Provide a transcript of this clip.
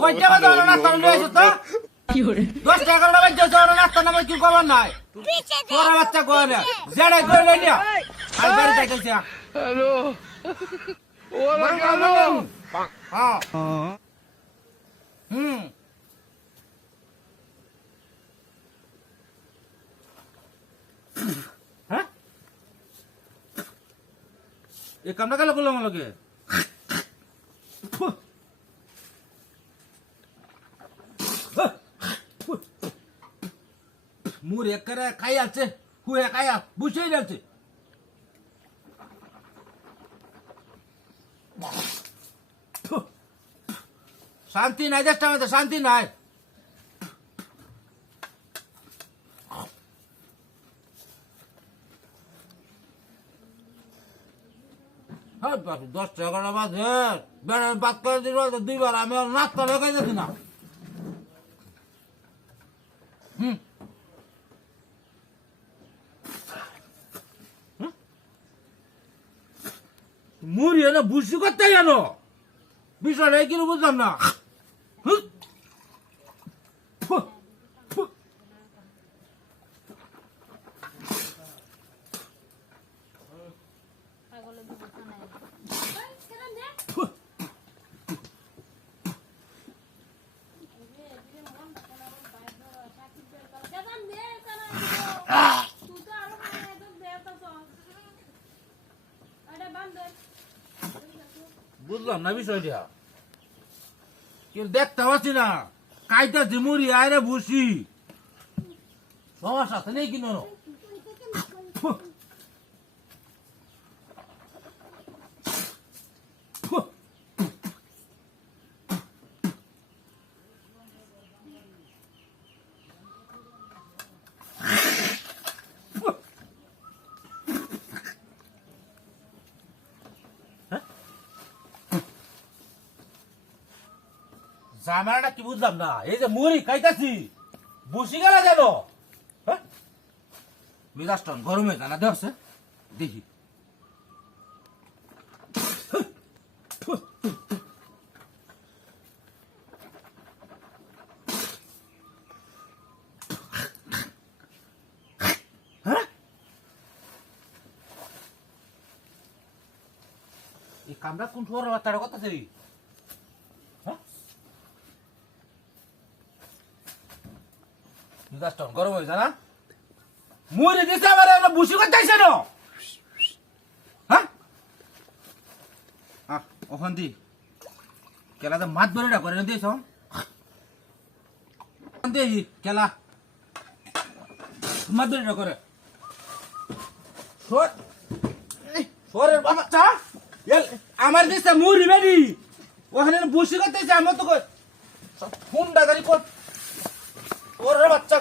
কয়টা বাজে ওরা নাস্তা নিয়ে এসো তো 10-11টা বাজে ওরা নাস্তা নামে কি খবর নাই তোরা বাচ্চা কয় না জেডে করে লই নিয়া আর বাড়ি যাইতেছে হ্যালো ওরা হ্যালো হ্যাঁ হ্যাঁ এই কামটা গেল করলাম লগে মুর এক করে খাই আছে হুয়ে খাইয়া বুঝেই যাচ্ছে শান্তি নাই দেশটা মধ্যে শান্তি নাই হ্যাঁ 10-11টা বাজে বেড়ার বাদ করে দিল দুইবার আমি নাস্তা লেগে যাচ্ছি না মুড়ি এনে বুঝি করতে জানো বিষয়টা কিন্তু বুঝলাম না বুঝলাম না বিষয়টা কিন্তু দেখতে পাচ্ছি না কাইটা ঝিমুরি আরে বুঝি সমস্যা আছে নেই কিন্তু জামাটা কি বুঝলাম না এই যে মুড়ি খাইতাছি বসি গেল যেন মিজাজটা গরমে জানা দেওয়া দেখি এই কামরা কোন ছোয়ার বাচ্চাটা কথা ছিল গরম হয়েছে না মুড়ি দিতে আবার বুসি করতে চাইছে না হ্যাঁ ওখান দি কেলাতে মাত বেরোটা করে না দিয়েছ কেলা মাত বেরোটা করে সরের বাচ্চা আমার দিচ্ছে মুড়ি বেরি ওখানে বুসি করতে চাইছে আমার তো ফোনটা গাড়ি কর ওর বাচ্চা